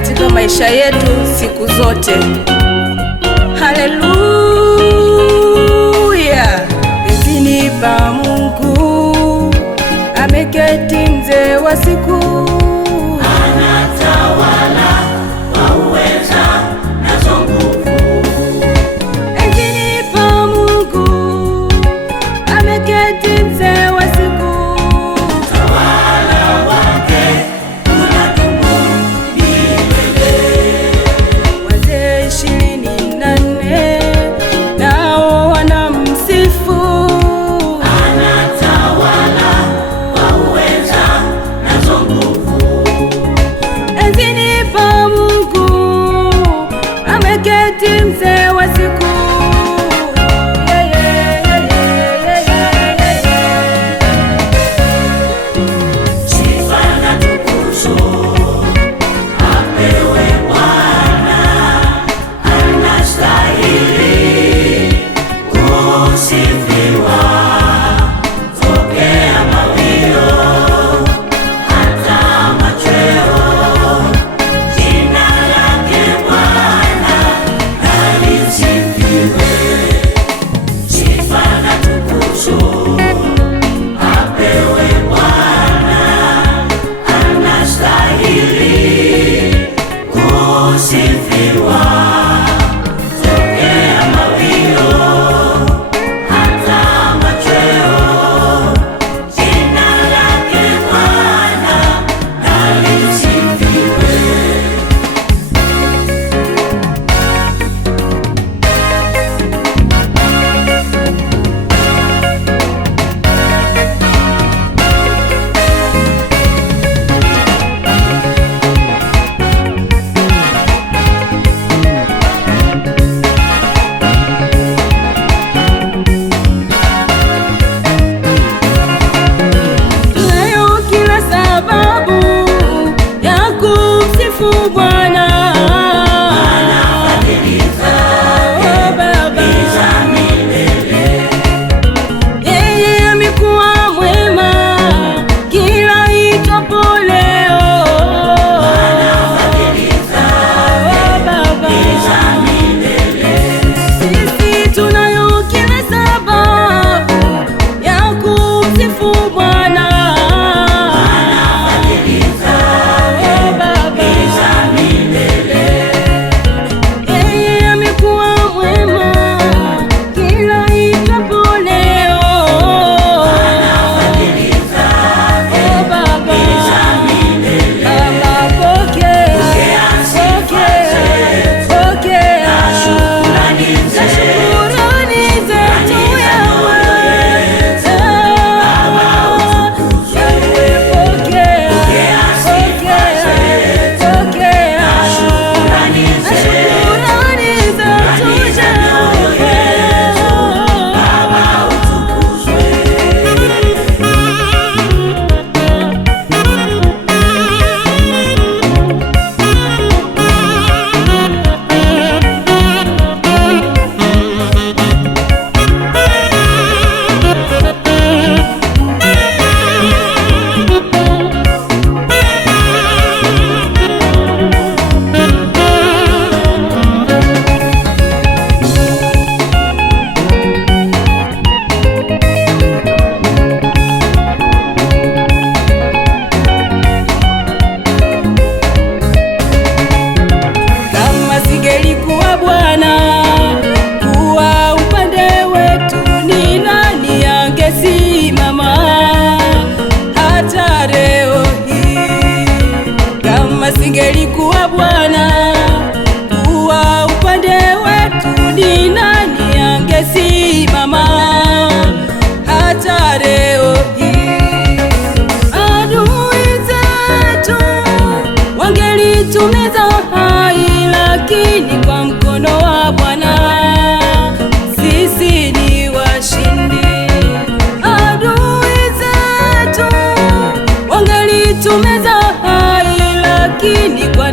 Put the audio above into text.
katika maisha yetu siku zote. Haleluya. Enzini pa Mungu ameketi mzee wa siku, anatawala kwa uweza nazo nguvu. Enzini pa Mungu ameketi mzee wa siku, Utawala wake unadumu milele. wazee 24 nao wanamsifu, Anatawala kwa uweza nazo nguvu. enzini pa Mungu ameketi mzee wa siku. Yeah, yeah, yeah, yeah, yeah, yeah, yeah. Sifa na tukuzo apewe Bwana, anastahili kusifiwa. Tokea mawio hata machweo, jina lake Bwana na lisifiwe. Sifa na tukuzo apewe Bwana, anastahili kusifiwa. Tokea mawio hata machweo, jina lake Bwana na lisifiwe. Tunayo kila sababu ya kumsifu Bwana. Oh, Baba, yeye amekuwa mwema kila itwapo leo. Oh, Baba, sisi tunayo kila sababu ya kumsifu Bwana. Oh, Baba, yeye amekuwa mwema kila itwapo leo. Oh, Baba, Baba, pokea, pokea Shukrani shukrani zetu Yahweh. Yahweh, pokea, pokea Shukrani shukrani zetu Yahweh. Baba utukuzwe. Kama singelikuwa Bwana kuwa upande wetu, ni nani angesimama hata leo hii? Kama singelikuwa Bwana kuwa upande wetu, ni nani angesimama hata leo hii? Adui zetu wangelitumeza hai, lakini kwa mkono wa Bwana sisi ni washindi. Adui zetu wangelitumeza hai, lakini kwa